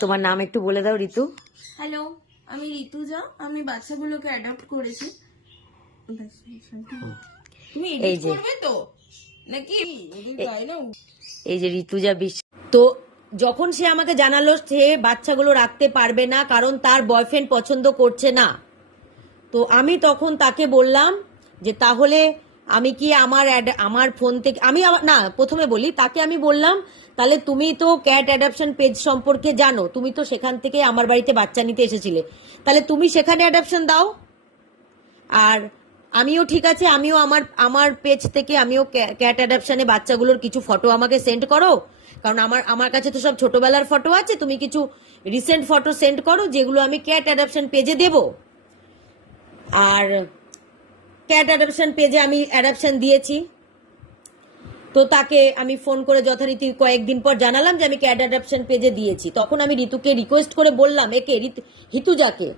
তোমার নাম একটু বলে দাও ঋতু। হ্যালো, আমি ঋতুজা। আমি বাচ্চাগুলোকে অ্যাডপ্ট করেছি। তুমি এডিট করবে তো নাকি? এই যে ঋতুজা বিশ্বাস, তো যখন সে আমাকে জানালো সে বাচ্চাগুলো রাখতে পারবে না কারণ তার বয়ফ্রেন্ড পছন্দ করছে না, তো আমি তখন তাকে বললাম যে তাহলে আমি কি আমার ফোন থেকে না, প্রথমে বলি তাকে আমি বললাম তাহলে তুমি তো ক্যাট অ্যাডাপশন পেজ সম্পর্কে জানো, তুমি তো সেখান থেকে আমার বাড়িতে বাচ্চা নিতে এসেছিলে, তাহলে তুমি সেখানে অ্যাডাপশন দাও। আর আমিও ঠিক আছে, আমিও আমার পেজ থেকে আমিও ক্যাট অ্যাডাপশনে বাচ্চাগুলোর কিছু ফটো আমাকে সেন্ড করো, কারণ আমার কাছে তো সব ছোটবেলার ফটো আছে, তুমি কিছু রিসেন্ট ফটো সেন্ড করো যেগুলো আমি ক্যাট অ্যাডাপশন পেজে দেবো। আর ক্যাট অ্যাডাপশন পেজে আমি অ্যাডাপশন দিয়েছি, তো তাকে আমি ফোন করে যথারীতি কয়েকদিন পর জানালাম যে আমি ক্যাট অ্যাডাপশন পেজে দিয়েছি। তখন আমি ঋতুকে রিকোয়েস্ট করে বললাম, একে ঋতুজাকে,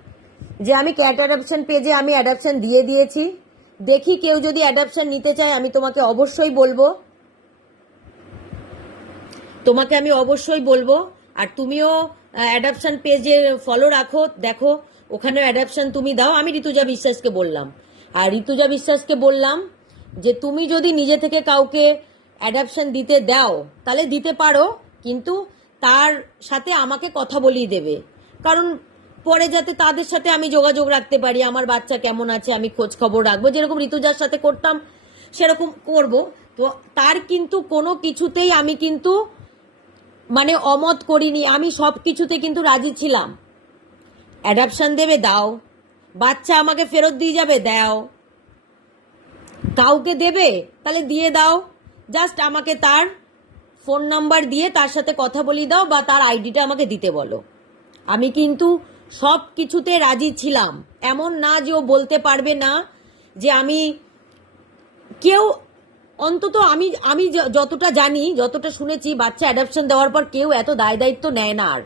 যে আমি ক্যাট অ্যাডাপশন পেজে আমি অ্যাডাপশন দিয়ে দিয়েছি, দেখি কেউ যদি অ্যাডাপশন নিতে চায় আমি তোমাকে অবশ্যই বলবো, আর তুমিও অ্যাডাপশন পেজে ফলো রাখো, দেখো ওখানে অ্যাডাপশন তুমি দাও। আমি ঋতুজা বিশ্বাসকে বললাম, আর ঋতুজা বিশ্বাসকে বললাম যে তুমি যদি নিজে থেকে কাউকে অ্যাডাপশন দিতে দাও তাহলে দিতে পারো, কিন্তু তার সাথে আমাকে কথা বলিয়ে দেবে, কারণ পরে যাতে তাদের সাথে আমি যোগাযোগ রাখতে পারি, আমার বাচ্চা কেমন আছে আমি খোঁজ খবর রাখবো, যেরকম ঋতুজার সাথে করতাম সেরকম করব। তো তার কিন্তু কোনো কিছুতেই আমি কিন্তু মানে অমত করিনি, আমি সব কিছুতে কিন্তু রাজি ছিলাম। অ্যাডাপশন দেবে দাও, বাচ্চা আমাকে ফেরত দিয়ে যাবে দাও, কাউকে দেবে তাহলে দিয়ে দাও, জাস্ট আমাকে তার ফোন নাম্বার দিয়ে তার সাথে কথা বলিয়ে দাও বা তার আইডিটা আমাকে দিতে বলো। আমি কিন্তু সব কিছুতে রাজি ছিলাম, এমন না যে ও বলতে পারবে না যে আমি কেউ, অন্তত আমি যতটা জানি, যতটা শুনেছি, বাচ্চা অ্যাডাপশন দেওয়ার পর কেউ এত দায় দায়িত্ব নেয় না। আর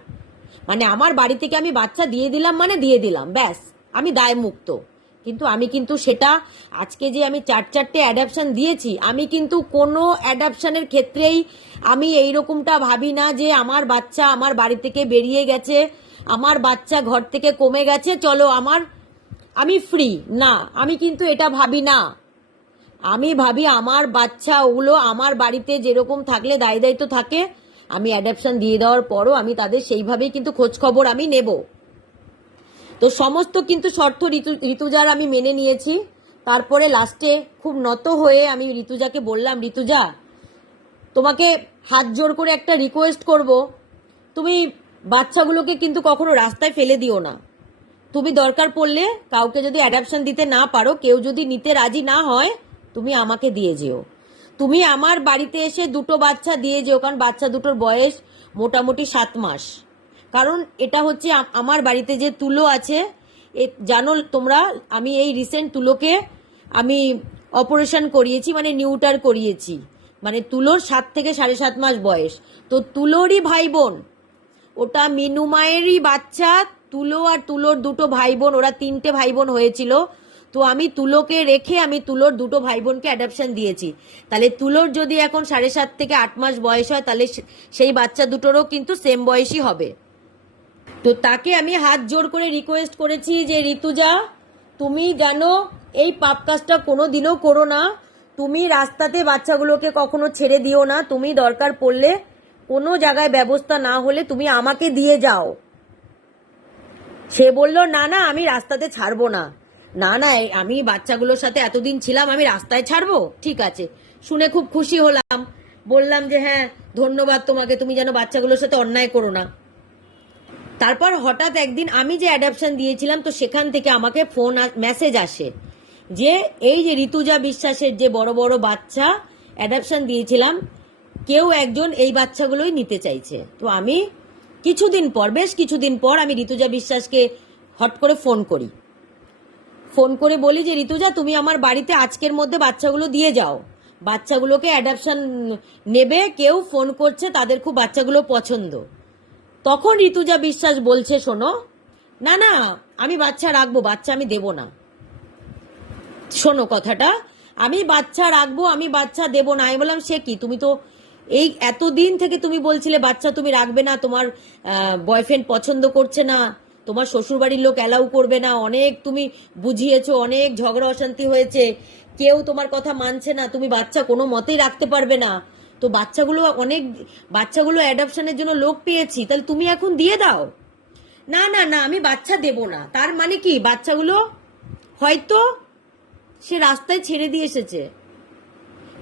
মানে আমার বাড়ি থেকে আমি বাচ্চা দিয়ে দিলাম মানে দিয়ে দিলাম, ব্যাস, আমি দায় মুক্ত। কিন্তু আমি কিন্তু সেটা আজকে যে আমি 4-4টে অ্যাডাপশন দিয়েছি, আমি কিন্তু কোনো অ্যাডাপশনের ক্ষেত্রেই আমি এইরকমটা ভাবি না যে আমার বাচ্চা আমার বাড়ি থেকে বেরিয়ে গেছে, আমার বাচ্চা ঘর থেকে কমে গেছে, চলো আমি ফ্রি, না, আমি কিন্তু এটা ভাবি না। আমি ভাবি আমার বাচ্চা ওগুলো আমার বাড়িতে যেরকম থাকলে দায় দায়িত্ব থাকে, আমি অ্যাডাপশন দিয়ে দেওয়ার পরও আমি তাদের সেইভাবেই কিন্তু খোঁজ খবর আমি নেব। তো সমস্ত কিন্তু শর্ত ঋতুজার আমি মেনে নিয়েছি। তারপরে লাস্টে খুব নত হয়ে আমি ঋতুজাকে বললাম, ঋতুজা তোমাকে হাত জোর করে একটা রিকোয়েস্ট করব, তুমি বাচ্চাগুলোকে কিন্তু কখনো রাস্তায় ফেলে দিও না। তুমি দরকার পড়লে কাউকে যদি অ্যাডাপশন দিতে না পারো, কেউ যদি নিতে রাজি না হয়, তুমি আমাকে দিয়ে যেও। তুমি আমার বাড়িতে এসে দুটো বাচ্চা দিয়ে যেও, কারণ বাচ্চা দুটোর বয়স মোটামুটি 7 মাস। কারণ এটা হচ্ছে আমার বাড়িতে যে তুলো আছে, জানো তোমরা, আমি এই রিসেন্ট তুলোকে আমি অপারেশন করিয়েছি, মানে নিউটার করিয়েছি, মানে তুলোর 7 থেকে 7.5 মাস বয়স। তো তুলোরই ভাই বোন, ওটা মিনু মায়েরই বাচ্চা, তুলো আর তুলোর দুটো ভাই বোন, ওরা 3টে ভাই বোন হয়েছিল। তো আমি তুলোকে রেখে আমি তুলোর দুটো ভাই বোনকে অ্যাডাপশন দিয়েছি। তাহলে তুলোর যদি এখন 7.5 থেকে 8 মাস বয়স হয়, তাহলে সেই বাচ্চা দুটোরও কিন্তু সেম বয়সই হবে। তো তাকে আমি হাত জোর করে রিকোয়েস্ট করেছি যে ঋতুজা, তুমি জানো এই পাপ কাজটা কোনো দিনও করো না, তুমি রাস্তাতে বাচ্চাগুলোকে কখনো ছেড়ে দিও না, তুমি দরকার পড়লে কোনো জায়গায় ব্যবস্থা না হলে তুমি আমাকে দিয়ে যাও। সে বলল না না, আমি রাস্তাতে ছাড়বো না, না না, আমি বাচ্চাগুলোর সাথে এতদিন ছিলাম, আমি রাস্তায় ছাড়বো, ঠিক আছে। শুনে খুব খুশি হলাম, বললাম যে হ্যাঁ ধন্যবাদ তোমাকে, তুমি যেন বাচ্চাগুলোর সাথে অন্যায় করো না। তারপর হঠাৎ একদিন আমি যে অ্যাডাপশন দিয়েছিলাম, তো সেখান থেকে আমাকে ফোন মেসেজ আসে যে এই যে ঋতুজা বিশ্বাসের যে বড় বড় বাচ্চা অ্যাডাপশন দিয়েছিলাম, কেউ একজন এই বাচ্চাগুলোই নিতে চাইছে। তো আমি বেশ কিছুদিন পর আমি ঋতুজা বিশ্বাসকে হট করে ফোন করে বলি যে ঋতুজা, তুমি আমার বাড়িতে আজকের মধ্যে বাচ্চাগুলো দিয়ে যাও, বাচ্চাগুলোকে অ্যাডাপশন নেবে, কেউ ফোন করছে, তাদের খুব বাচ্চাগুলো পছন্দ। তখন ঋতুজা বিশ্বাস বলছে, শোনো, না না, আমি বাচ্চা রাখবো, বাচ্চা আমি দেব না। শোনো কথাটা, আমি বাচ্চা রাখবো, আমি বাচ্চা দেব না। আমি বললাম সে কি, তুমি তো এই এতদিন থেকে তুমি বলছিলে বাচ্চা তুমি রাখবে না, তোমার বয়ফ্রেন্ড পছন্দ করছে না, তোমার শ্বশুরবাড়ির লোক অ্যালাউ করবে না, অনেক তুমি বুঝিয়েছো, অনেক ঝগড়া অশান্তি হয়েছে, কেউ তোমার কথা মানছে না, তুমি বাচ্চা কোনো মতেই রাখতে পারবে না। তো বাচ্চাগুলো অ্যাডপশনের জন্য লোক পেয়েছি, তাহলে তুমি এখন দিয়ে দাও। না না না, আমি বাচ্চা দেব না, তার মানে কি বাচ্চাগুলো হয়তো সে রাস্তায় ছেড়ে দিয়ে এসেছে,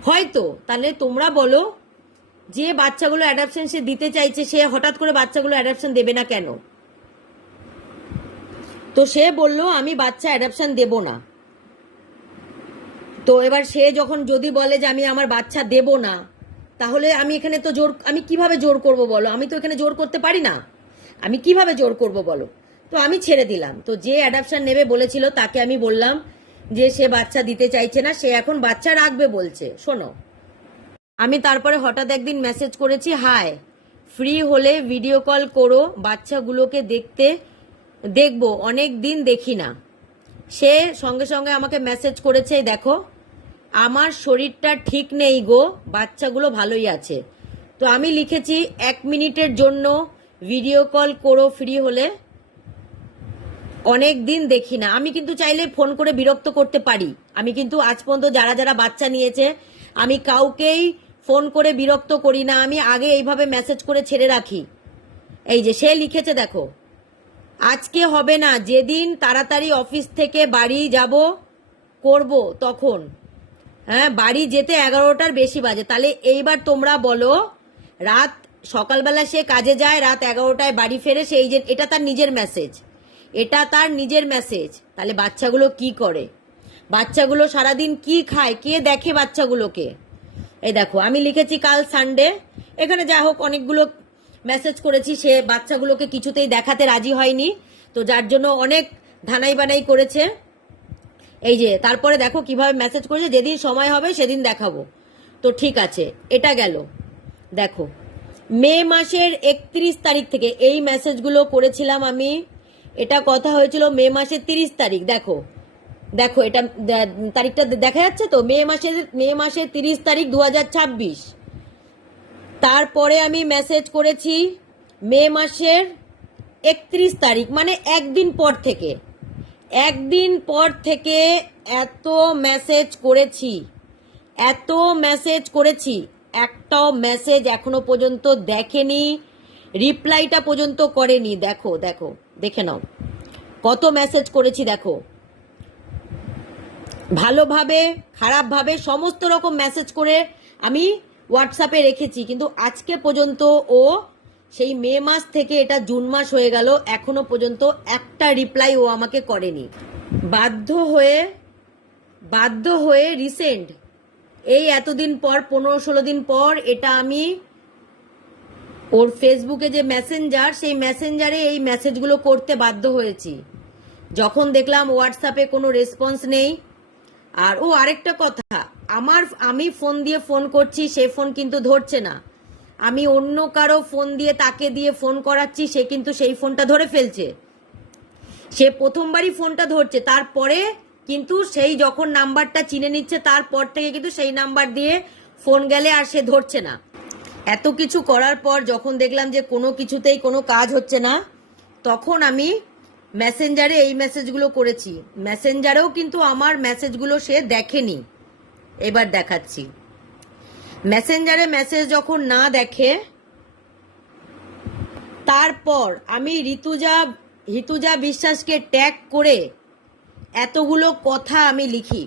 হয়তো। তাহলে তোমরা বলো, যে বাচ্চাগুলো অ্যাডপশন সে দিতে চাইছে, সে হঠাৎ করে বাচ্চাগুলো অ্যাডপশন দেবে না কেন? তো সে বললো আমি বাচ্চা অ্যাডপশন দেব না। তো এবার সে যখন যদি বলে যে আমি আমার বাচ্চা দেব না, তাহলে আমি এখানে তো আমি কিভাবে জোর করব বলো? আমি তো এখানে জোর করতে পারি না, আমি কিভাবে জোর করব বলো? তো আমি ছেড়ে দিলাম। তো যে অ্যাডপশন নেবে বলেছিল তাকে আমি বললাম যে সে বাচ্চা দিতে চাইছে না, সে এখন বাচ্চা রাখবে বলছে। শোনো, আমি তারপরে হঠাৎ একদিন মেসেজ করেছি, হাই, ফ্রি হলে ভিডিও কল করো, বাচ্চাগুলোকে দেখবো, অনেক দিন দেখি না। সে সঙ্গে সঙ্গে আমাকে মেসেজ করেছে, দেখো আমার শরীরটা ঠিক নেই গো, বাচ্চাগুলো ভালোই আছে। তো আমি লিখেছি 1 মিনিটের জন্য ভিডিও কল করো ফ্রি হলে, অনেক দিন দেখি না। আমি কিন্তু চাইলে ফোন করে বিরক্ত করতে পারি, আমি কিন্তু আজ পর্যন্ত যারা যারা বাচ্চা নিয়েছে আমি কাউকেই ফোন করে বিরক্ত করি না, আমি আগে এইভাবে মেসেজ করে ছেড়ে রাখি। এই যে সে লিখেছে দেখো, আজকে হবে না, যেদিন তাড়াতাড়ি অফিস থেকে বাড়ি যাব করব তখন। হ্যাঁ, বাড়ি যেতে 11টার বেশি বাজে। তাহলে এইবার তোমরা বলো, সকালবেলা সে কাজে যায়, রাত 11টায় বাড়ি ফেরে, সেই যে এটা তার নিজের মেসেজ, এটা তার নিজের মেসেজ। তাহলে বাচ্চাগুলো কি করে? বাচ্চাগুলো সারাদিন কি খায়? কে দেখে বাচ্চাগুলোকে? এই দেখো আমি লিখেছি কাল সানডে, এখানে যা হোক অনেকগুলো মেসেজ করেছি, সে বাচ্চাগুলোকে কিছুতেই দেখাতে রাজি হয়নি, তো যার জন্য অনেক ধানাই বানাই করেছে। এই যে তারপরে দেখো কিভাবে মেসেজ করেছে, যেদিন সময় হবে সেদিন দেখাবো। তো ঠিক আছে, এটা গেল। দেখো মে মাসের 31 তারিখ থেকে এই মেসেজগুলো করেছিলাম আমি, এটা কথা হয়েছিল মে মাসের 30 তারিখ। দেখো দেখো এটা তারিখটা দেখা যাচ্ছে তো, মে মাসের 30 তারিখ 2026। তারপরে আমি মেসেজ করেছি মে মাসের 31 তারিখ, মানে একদিন পর থেকে এত মেসেজ করেছি, একটাও মেসেজ এখনো পর্যন্ত দেখেনি, রিপ্লাইটা পর্যন্ত করেনি। দেখো দেখো দেখে নাও কত মেসেজ করেছি, দেখো ভালোভাবে খারাপভাবে সমস্ত রকম মেসেজ করে আমি হোয়াটসঅ্যাপে রেখেছি, কিন্তু আজকে পর্যন্ত ও সেই মে মাস থেকে এটা জুন মাস হয়ে গেল, এখনো পর্যন্ত একটা রিপ্লাই ও আমাকে করেনি। বাধ্য হয়ে রিসেন্ট এই এতদিন পর 15-16 দিন পর এটা আমি ওর ফেসবুকে যে মেসেঞ্জার, সেই মেসেঞ্জারে এই মেসেজগুলো করতে বাধ্য হয়েছি, যখন দেখলাম হোয়াটসঅ্যাপে কোনো রেসপন্স নেই। আর ও আরেকটা কথা, আমি ফোন করছি, সে ফোন কিন্তু ধরছে না, আমি অন্য কারো ফোন দিয়ে তাকে দিয়ে ফোন করাচ্ছি, সে কিন্তু সেই ফোনটা ধরে ফেলছে। সে প্রথমবারই ফোনটা ধরছে, তারপরে কিন্তু সেই যখন নাম্বারটা চিনে নিচ্ছে তারপর থেকে কিন্তু সেই নাম্বার দিয়ে ফোন গেলে আর সে ধরছে না। এত কিছু করার পর যখন দেখলাম যে কোনো কিছুতেই কোনো কাজ হচ্ছে না, তখন আমি মেসেঞ্জারে এই মেসেজগুলো করেছি। মেসেঞ্জারেও কিন্তু আমার মেসেজগুলো সে দেখেনি। এবার দেখাচ্ছি, মেসেঞ্জারে মেসেজ যখন না দেখে, তারপর আমি ঋতুজা বিশ্বাসকে ট্যাগ করে এতগুলো কথা আমি লিখি,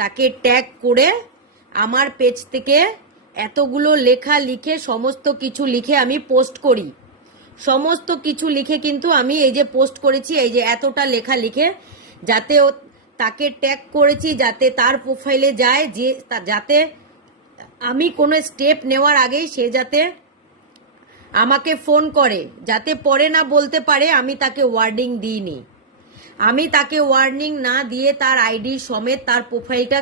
তাকে ট্যাগ করে আমার পেজ থেকে এতগুলো লেখা লিখে সমস্ত কিছু লিখে আমি পোস্ট করি, সমস্ত কিছু লিখে কিন্তু আমি এই যে পোস্ট করেছি, এই যে এতটা লেখা লিখে, যাতে তাকে ট্যাগ করেছি, যাতে তার প্রোফাইলে যায়, যাতে আমি কোনো স্টেপ নেওয়ার আগেই সে যাতে আমাকে ফোন করে, যাতে পরে না বলতে পারে আমি তাকে ওয়ার্নিং দিইনি। আমি তাকে ওয়ার্নিং না দিয়ে তার আইডি সমেত তার প্রোফাইলটা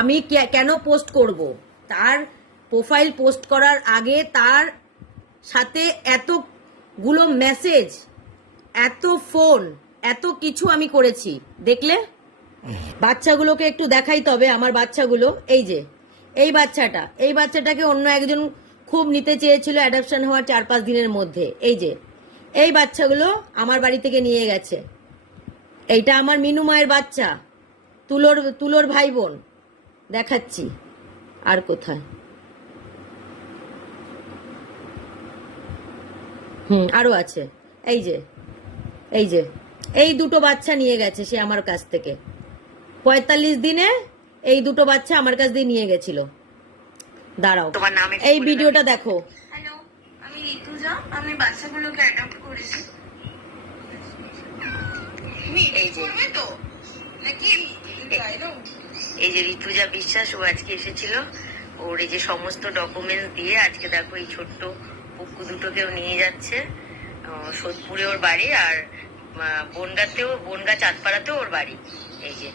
আমি কেন পোস্ট করব? তার প্রোফাইল পোস্ট করার আগে তার সাথে এতগুলো মেসেজ, এত ফোন, এত কিছু আমি করেছি। দেখলে বাচ্চাগুলোকে একটু দেখাই, তবে আমার বাচ্চাগুলো, এই যে এই বাচ্চাটাকে অন্য একজন খুব নিতে চেয়েছিল অ্যাডপশন হওয়ার 4-5 দিনের মধ্যে। এই বাচ্চাগুলো আমার বাড়ি থেকে নিয়ে গেছে। এইটা আমার মিনু মায়ের বাচ্চা, তুলোর ভাই বোন। দেখাচ্ছি আর কোথায়, আরো আছে। এই দুটো বাচ্চা নিয়ে গেছে সে আমার কাছ থেকে। 45 দিনে এই দুটো বাচ্চা আমার কাছ দিয়ে নিয়ে গেছিল। দাঁড়াও, এই ভিডিওটা দেখো। হ্যালো, আমি ঋতুজা, আমি বাচ্চাগুলোকে অ্যাডপ্ট করেছি। এই যে করবে তো নাকি? এই যে ঋতুজা বিশ্বাস, ও আজকে এসেছিল। ওর এই যে সমস্ত ডকুমেন্টস দিয়ে আজকে দেখো এই ছোট্ট পুক্কু দুটোকেও নিয়ে যাচ্ছে। সোদপুরে ওর বাড়ি, আর বনগা চাঁদপাড়াতেও ওর বাড়ি। এই যে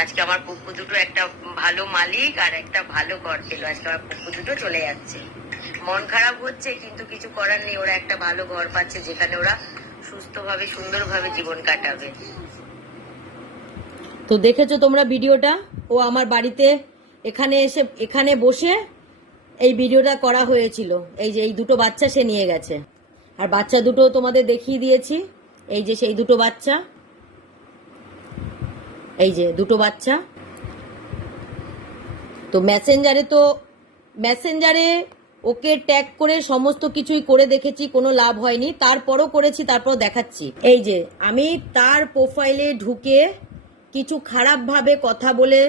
আজকে আমার পুক্কু দুটো একটা ভালো মালিক আর একটা ভালো ঘর পেলো। আজকে আমার পুক্কু দুটো চলে যাচ্ছে। মন খারাপ হচ্ছে, কিন্তু কিছু করার নেই। ওরা একটা ভালো ঘর পাচ্ছে যেখানে ওরা সুস্থভাবে সুন্দরভাবে জীবন কাটাবে। তো দেখেছো তোমরা ভিডিওটা? ও আমার বাড়িতে এখানে বসে এই ভিডিওটা করা হয়েছিল। এই যে এই দুটো বাচ্চা সে নিয়ে গেছে, আর বাচ্চা দুটো তোমাদের দেখিয়ে দিয়েছি। এই যে সেই দুটো বাচ্চা, এই যে দুটো বাচ্চা। তো মেসেঞ্জারে ওকে ট্যাগ করে সমস্ত কিছুই করে দেখেছি, কোনো লাভ হয়নি। তারপরও করেছি, তারপর দেখাচ্ছি। এই যে আমি তার প্রোফাইলে ঢুকে কিছু খারাপভাবে কথা বলে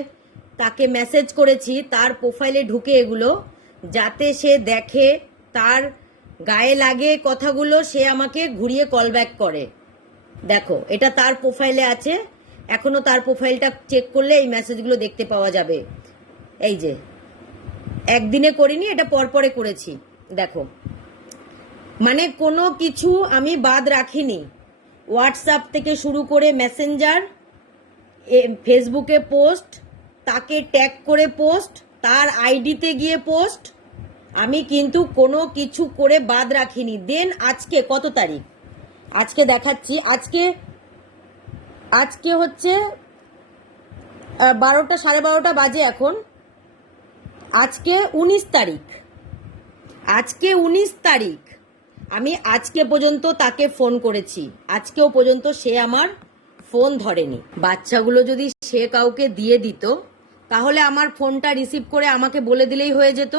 তাকে মেসেজ করেছি, তার প্রোফাইলে ঢুকে এগুলো, যাতে সে দেখে, তার গায়ে লাগে কথাগুলো, সে আমাকে ঘুরিয়ে কল ব্যাক করে। দেখো, এটা তার প্রোফাইলে আছে। এখনো তার প্রোফাইলটা চেক করলে এই মেসেজগুলো দেখতে পাওয়া যাবে। এই যে একদিনে করিনি, এটা পরপরে করেছি। দেখো, মানে কোনো কিছু আমি বাদ রাখিনি। হোয়াটসঅ্যাপ থেকে শুরু করে মেসেঞ্জার, ফেসবুকে পোস্ট, তাকে ট্যাগ করে পোস্ট, তার আইডিতে গিয়ে পোস্ট, আমি কিন্তু কোনো কিছু করে বাদ রাখিনি। দেন আজকে কত তারিখ? আজকে দেখাচ্ছি। আজকে হচ্ছে 12টা 12:30 বাজে এখন। আজকে 19 তারিখ। আমি আজকে পর্যন্ত তাকে ফোন করেছি, আজকেও পর্যন্ত সে আমার ফোন ধরেনি। বাচ্চাগুলো যদি সে কাউকে দিয়ে দিত, তাহলে আমার ফোনটা রিসিভ করে আমাকে বলে দিলেই হয়ে যেত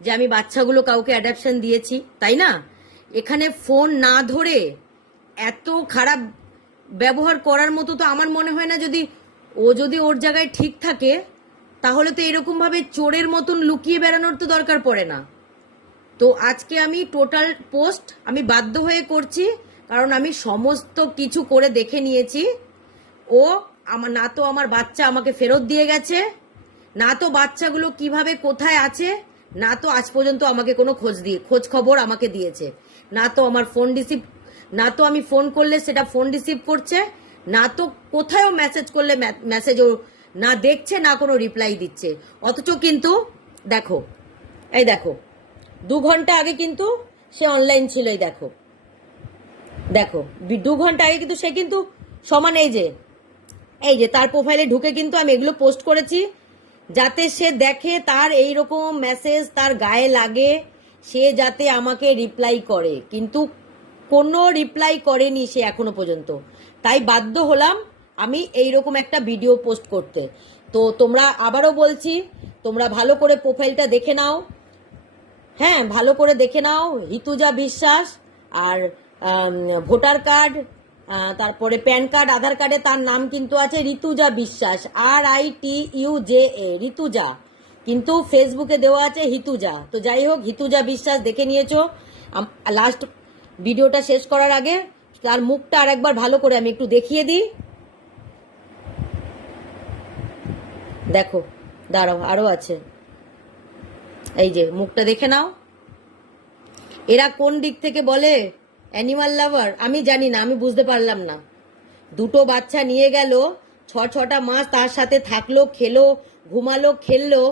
যে আমি বাচ্চাগুলো কাউকে অ্যাডপশন দিয়েছি, তাই না? এখানে ফোন না ধরে এত খারাপ ব্যবহার করার মতো তো আমার মনে হয় না। যদি ওর জায়গায় ঠিক থাকে, তাহলে তো এরকম ভাবে চোরের মতন লুকিয়ে বেড়ানোর তো দরকার পড়ে না। তো আজকে আমি টোটাল পোস্ট আমি বাধ্য হয়ে করছি, কারণ আমি সমস্ত কিছু করে দেখে নিয়েছি। না তো আমার বাচ্চা আমাকে ফেরত দিয়ে গেছে, না তো বাচ্চাগুলো কিভাবে কোথায় আছে, না তো আজ পর্যন্ত আমাকে কোনো খোঁজ খবর আমাকে দিয়েছে, না তো আমার না তো আমি ফোন করলে সেটা ফোন রিসিভ করছে, না তো কোথাও মেসেজ করলে মেসেজও না দেখছে, না কোনো রিপ্লাই দিচ্ছে। অথচ কিন্তু দেখো, 2 ঘন্টা আগে কিন্তু সে অনলাইন ছিল। দেখো 2 ঘন্টা আগে কিন্তু সে কিন্তু সমান এই যে তার প্রোফাইলে ঢুকে কিন্তু আমি এগুলো পোস্ট করেছি, যাতে সে দেখে, তার এই রকম মেসেজ তার গায়ে লাগে, সে যাতে আমাকে রিপ্লাই করে। কিন্তু কোনো রিপ্লাই করেনি সে এখনো পর্যন্ত। তাই বাধ্য হলাম আমি এইরকম একটা ভিডিও পোস্ট করতে। তো তোমরা, আবারও বলছি, তোমরা ভালো করে প্রোফাইলটা দেখে নাও। হ্যাঁ, ভালো করে দেখে নাও। ঋতুজা বিশ্বাস, আর ভোটার কার্ড, তারপরে প্যান কার্ড, আধার কার্ডে তার নাম কিন্তু আছে ঋতুজা বিশ্বাস, RITUJA, ঋতুজা, কিন্তু ফেসবুকে দেওয়া আছে হিতুজা। তো যাই হোক, হিতুজা বিশ্বাস দেখে নিয়েছো। লাস্ট ভিডিওটা শেষ করার আগে তার মুখটা আর একবার ভালো করে আমি একটু দেখিয়ে দিই। দেখো, দাঁড়াও, আরো আছে। এই যে মুখটা দেখে নাও। এরা কোন দিক থেকে বলে অ্যানিমাল লাভার আমি জানি না, আমি বুঝতে পারলাম না। দুটো বাচ্চা নিয়ে গেল, 6-6টা মাস তার সাথে থাকলো, খেলো, ঘুমালো, খেললো,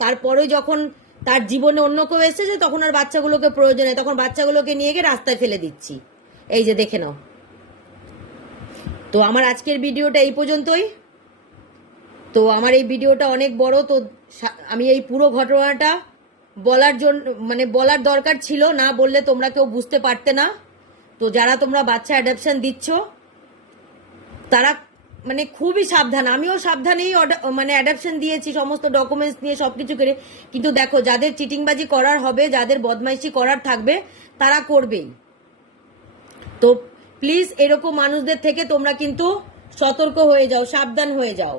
তারপরে যখন তার জীবনে অন্য কেউ এসেছে তখন আর বাচ্চাগুলোকে প্রয়োজনে, তখন বাচ্চাগুলোকে নিয়ে গিয়ে রাস্তায় ফেলে দিচ্ছি। এই যে দেখে নাও। তো আমার আজকের ভিডিওটা এই পর্যন্তই। তো আমার এই ভিডিওটা অনেক বড়, তো আমি এই পুরো ঘটনাটা বলার জন্য মানে বলার দরকার ছিল না, বললে তোমরা কেউ বুঝতে পারতে না। তো যারা তোমরা বাচ্চা অ্যাডাপশন দিচ্ছ তারা মানে খুবই সাবধান। আমিও সাবধানেই মানে অ্যাডাপশন দিয়েছি, সমস্ত ডকুমেন্টস নিয়ে সবকিছু করে। কিন্তু দেখো, যাদের চিটিংবাজি করার হবে, যাদের বদমাইশি করার থাকবে, তারা করবেই। তো প্লিজ এরকম মানুষদের থেকে তোমরা কিন্তু সতর্ক হয়ে যাও, সাবধান হয়ে যাও।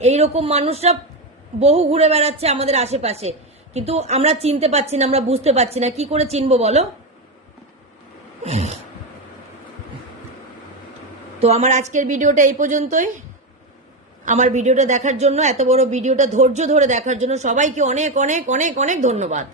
এইরকম মানুষরা বহু ঘুরে বেড়াচ্ছে আমাদের আশেপাশে, কিন্তু আমরা চিনতে পারছি না, আমরা বুঝতে পারছি না। কি করে চিনবো বলো? তো আমার আজকের ভিডিওটা এই পর্যন্তই। আমার ভিডিওটা দেখার জন্য, এত বড় ভিডিওটা ধৈর্য ধরে দেখার জন্য সবাইকে অনেক অনেক অনেক অনেক ধন্যবাদ।